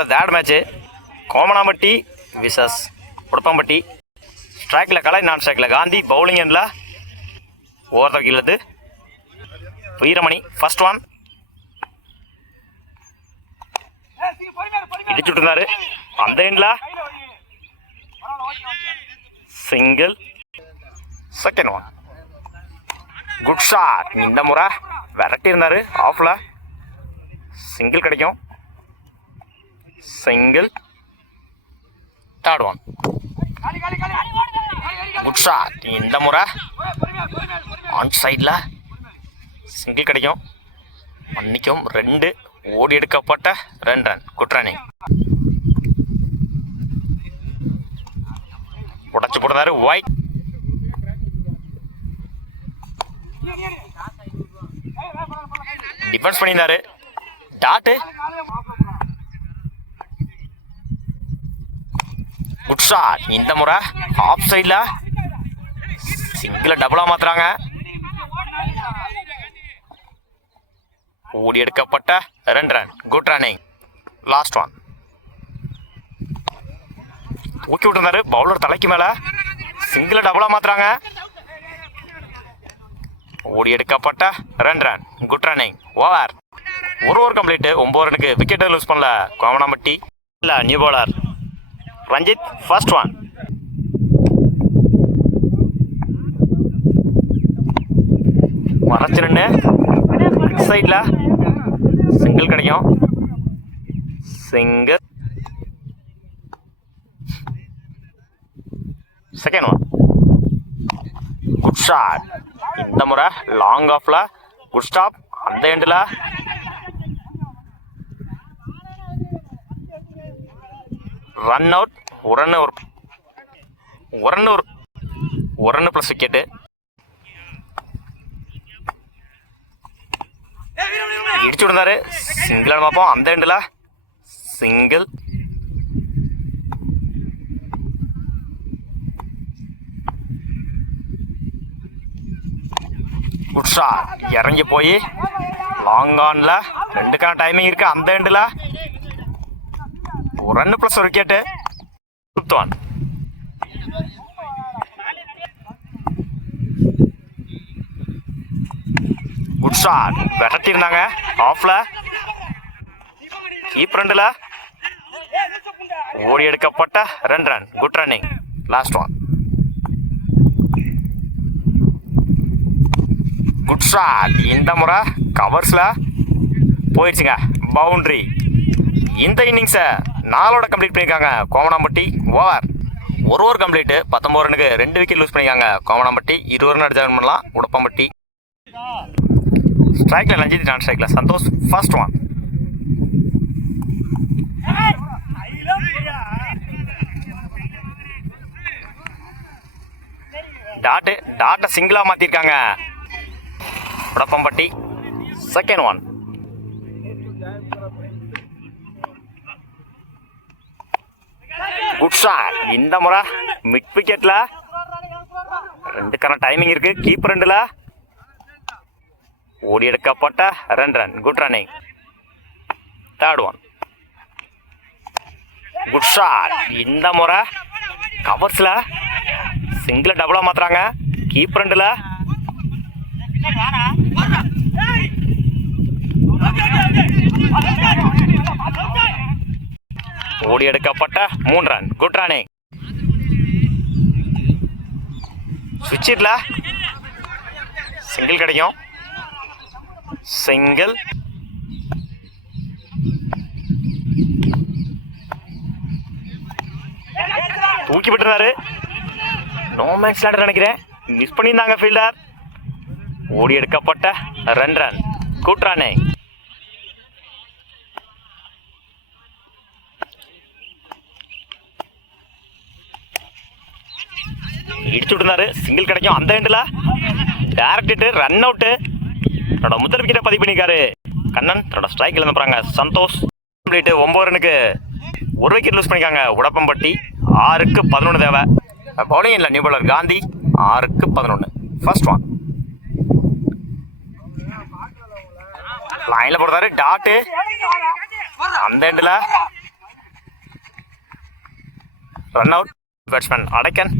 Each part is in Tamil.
Third match Komanampatti versus Udappampatti. ஸ்ட்ரைக்கில் கலை, நான் ஸ்ட்ரைக்கில் காந்தி. பவுலிங் எண்டில் ஓவர் இல்லது வீரமணி. ஃபர்ஸ்ட் ஒன் இடிச்சுட்டு இருந்தாரு. அந்த எண்டில் single. Second one good shot. இந்த முறை விரட்டி இருந்தாரு ஆஃப்ல. சிங்கிள் கிடைக்கும். Single. Third one good shot. இந்த முறை ஆன் சைடில் சிங்கிள் கிடைக்கும். மன்னிக்கும் 2 ஓடி எடுக்கப்பட்ட 2 ரன். Good running. உடச்சு போடுறாரு ஒயிட். டிஃபென்ஸ் பண்ணியிருந்தாரு. டாட்டு. Good shot. இந்த முறை ஆஃப் சைடில் சிங்கிளை டபுளாக மாத்துறாங்க. ஓடி எடுக்கப்பட்ட 2 run. Good running. Last one தூக்கி விட்டுருந்தாரு பவுலர் தலைக்கு மேலே. சிங்கிளை டபுளாக மாத்துறாங்க. ஓடி எடுக்கப்பட்ட 2 ரன். Good running. ஓவர். ஒரு ஓவர் கம்ப்ளீட்டு. 9 ரனுக்கு விக்கெட்டை லூஸ் பண்ணல கோமனாம்பட்டி. இல்லை new bowler Ranjith. First one மறைச்சு நின்று சைடில் சிங்கிள் கிடைக்கும். Single. Second one good shot. இந்த முறை லாங் ஆஃப்ல குட் ஸ்டாப். அந்த எண்டில் ரன் அவுட். ஒரு ரன் ப்ளஸ் விக்கெட்டு. இடிச்சு விடுந்தாரு. சிங்கிள் பார்ப்போம். அந்த எண்டில் சிங்கிள். Good shot. இறங்கி போய் லாங் ஆன்ல 2க்கான டைமிங் இருக்கு. அந்த எண்டில் ஒரு ரன் ப்ளஸ் ஒரு wicket. Fifth one good shot. விரட்டி இருந்தாங்க ஆஃப்ல. கீப் ரெண்டில் ஓடி எடுக்கப்பட்ட 2 run. Good running. Last one good shot. இந்த முறை கவர்ஸில் போயிடுச்சுங்க. பவுண்ட்ரி. இந்த இன்னிங்ஸை 4 கம்ப்ளீட் பண்ணியிருக்காங்க கோமனாம்பட்டி. ஓவர். ஒரு ஓவர் கம்ப்ளீட்டு. 19 ரனுக்கு 2 விக்கெட் லூஸ் பண்ணியிருக்காங்க கோமனாம்பட்டி. 20 ரன் அடிச்சு பண்ணலாம் உடப்பம்பட்டி. ஸ்ட்ரைக்கில் ரஞ்சித், நான் ஸ்ட்ரைக்கில் சந்தோஷ். ஃபர்ஸ்ட் ஒன் டாட்டை சிங்கிளாக மாற்றிருக்காங்க Udappampatti. Second one good shot. இந்த முறை மிட் விக்கெட்டில் 2க்கான டைமிங் இருக்கு. கீப் ரெண்டில் ஓடி எடுக்கப்பட்ட 2 run. Good running. Third one good shot. இந்த முறை கவர்ஸில் சிங்கிளை டபுளாக மாத்துறாங்க. கீப் ரெண்டில் ஓடி எடுக்கப்பட்ட 3 ரன். Good running. சுவிட்சில் சிங்கிள் கிடைக்கும். சிங்கிள். தூக்கி விட்டுறாரு. நோ மேக்ஸ் லேண்டர் நினைக்கிறேன். மிஸ் பண்ணியிருந்தாங்க ஃபீல்டர். ஓடி எடுக்கப்பட்ட 2 ரன். Good running. இடிச்சு விட்டுருந்தாரு. சிங்கிள் கிடைக்கும். அந்த எண்டில் டேரக்ட் ரன் அவுட்டு. தன்னோட முதல் விக்கெட்டை பதிவு பண்ணியிருக்காரு கண்ணன். தன்னோட ஸ்ட்ரைக்கில் இருந்துறாங்க சந்தோஷ். கம்ப்ளீட்டு. 9 ரனுக்கு 1 விக்கெட் லூஸ் பண்ணியிருக்காங்க உடப்பம்பட்டி. 6க்கு 11 தேவை. பவுலிங் இல்லை நியூ பவுலர் காந்தி. 6க்கு 11. ஃபர்ஸ்ட் ஒன் லைனில் போடுறாரு. டாட்டு. அந்த எண்டில் run out. Batsman Adaikkan.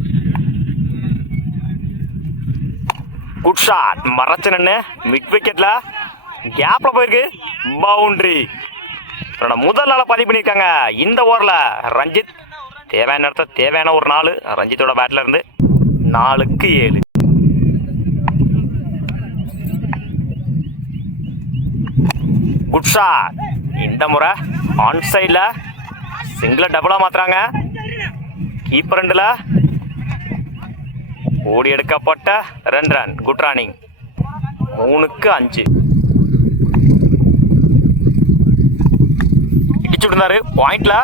Good shot. மறைச்சு நின்று மிட் விக்கெட்ல கேப்ல போயிருக்கு. பவுண்டரி. முதல் நாள பதிவு பண்ணியிருக்காங்க இந்த ஓவரில் ரஞ்சித். தேவையான நேரத்தை தேவையான ஒரு 4 ரஞ்சித்தோட பேட்ல இருந்து 4க்கு 7. Good shot. இந்த முறை ஆன் சைடில் சிங்கிள டபுளா மாத்துறாங்க. கீப்பர் ரெண்டுல ஓடி எடுக்கப்பட்ட 2 ரன். Good running. 3க்கு 5. இடிச்சு விட்டுருந்தாரு பாயிண்ட்ல.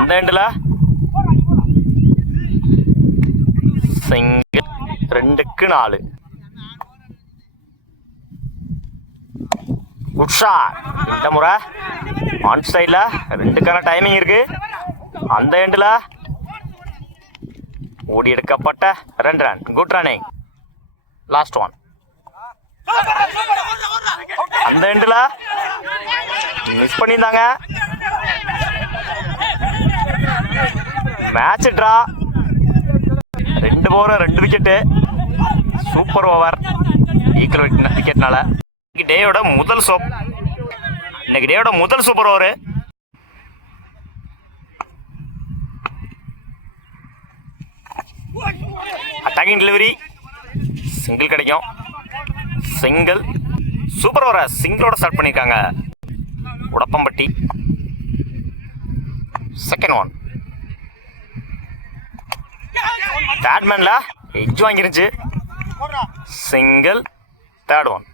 இந்த எண்டுல சிங்கிள். 2க்கு 4. Good shot. இந்த முறை ஆன் சைடில் 2க்கான டைமிங் இருக்கு. அந்த எண்டுல ஓடி எடுக்கப்பட்ட 2 run. Good running. Last one. அந்த எண்டுல மிஸ் பண்ணியிருந்தாங்க. Match draw. 2 over 2 wicket. Super over. Equal விக்கெட்னால இன்னைக்கு டேயோட முதல் super over. Attacking delivery. Single கிடைக்கும். சிங்கிள். சூப்பர் ஓவரை சிங்கிளோட ஸ்டார்ட் பண்ணியிருக்காங்க உடப்பம்பட்டி. Second one. பேட்மேன்ல எட்ஜ் வாங்கிருச்சு. Single. Third one.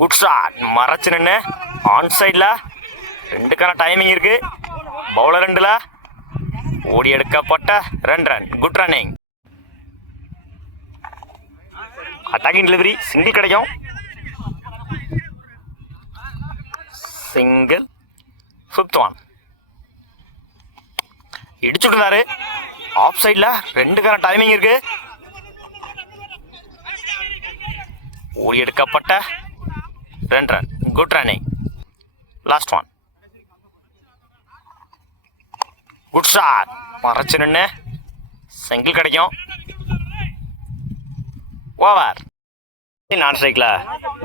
Good shot. மறைச்சு நின்று ஆன் சைடில் 2க்கான டைமிங் இருக்கு. பவுலர் 2ல ஓடி எடுக்கப்பட்ட 2 run. Good running. Attacking delivery. Single கிடைக்கும். சிங்கிள். Fifth one. இடிச்சுட்டுனாரு ஆஃப் சைடில் 2க்கான டைமிங் இருக்கு. ஓடி எடுக்கப்பட்ட 2 run. Good running. Last one. Good shot. மறைச்சு நின்று சிங்கிள் கிடைக்கும். ஓவர். நான் ஸ்ட்ரைக்ல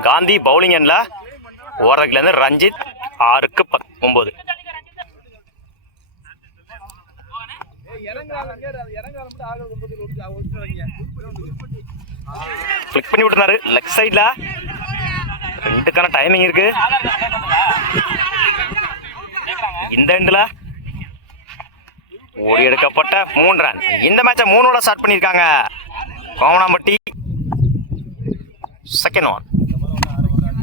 காந்தி பவுலிங் எண்ட்ல ஓவர்லேருந்து ரஞ்சித் 6க்கு 9. கிளிக் பண்ணி விட்டுனாரு லெக் சைட்ல. 2க்கான டைமிங் இருக்கு. இந்த எண்டுல ஓடி எடுக்கப்பட்ட 3 ரன். இந்த மேட்சை 3ஓட ஸ்டார்ட் பண்ணியிருக்காங்க Kovanampatti. Second one.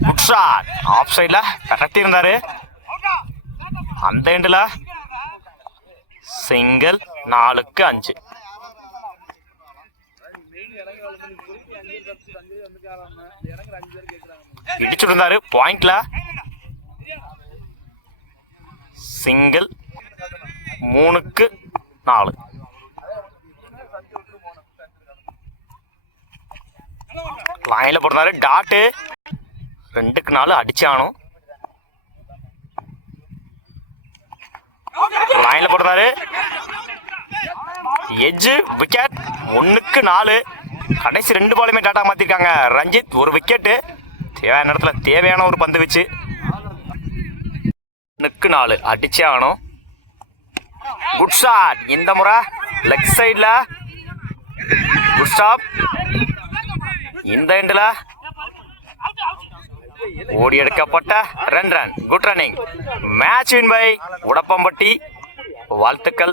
Good shot. Off சைடில் கரெக்ட் இருந்தாரு. அந்த எண்டுல சிங்கிள். 4க்கு 5. இடிச்சுட்டு இருந்தாரு பாயிண்ட்ல. சிங்கிள். 3க்கு 4. லைன்ல போடுறாரு. டாட்டு. 2க்கு 4 அடிச்சானும். லைன்ல போடுறாரு. Edge wicket. 1க்கு 4. கடைசி 2 பாலுமே டாட்டா மாத்திருக்காங்க ரஞ்சித். ஒரு விக்கெட்டு. தேவையான இடத்துல தேவையான ஒரு பந்து வச்சு 1க்கு 4 அடிச்சே ஆகணும். Good shot. இந்த முறை லெக் சைட்ல குட் ஸ்டாப். இந்த எண்டுல ஓடி எடுக்கப்பட்ட 2 run. Good running. Match win by Udappampatti. வாழ்த்துக்கள்.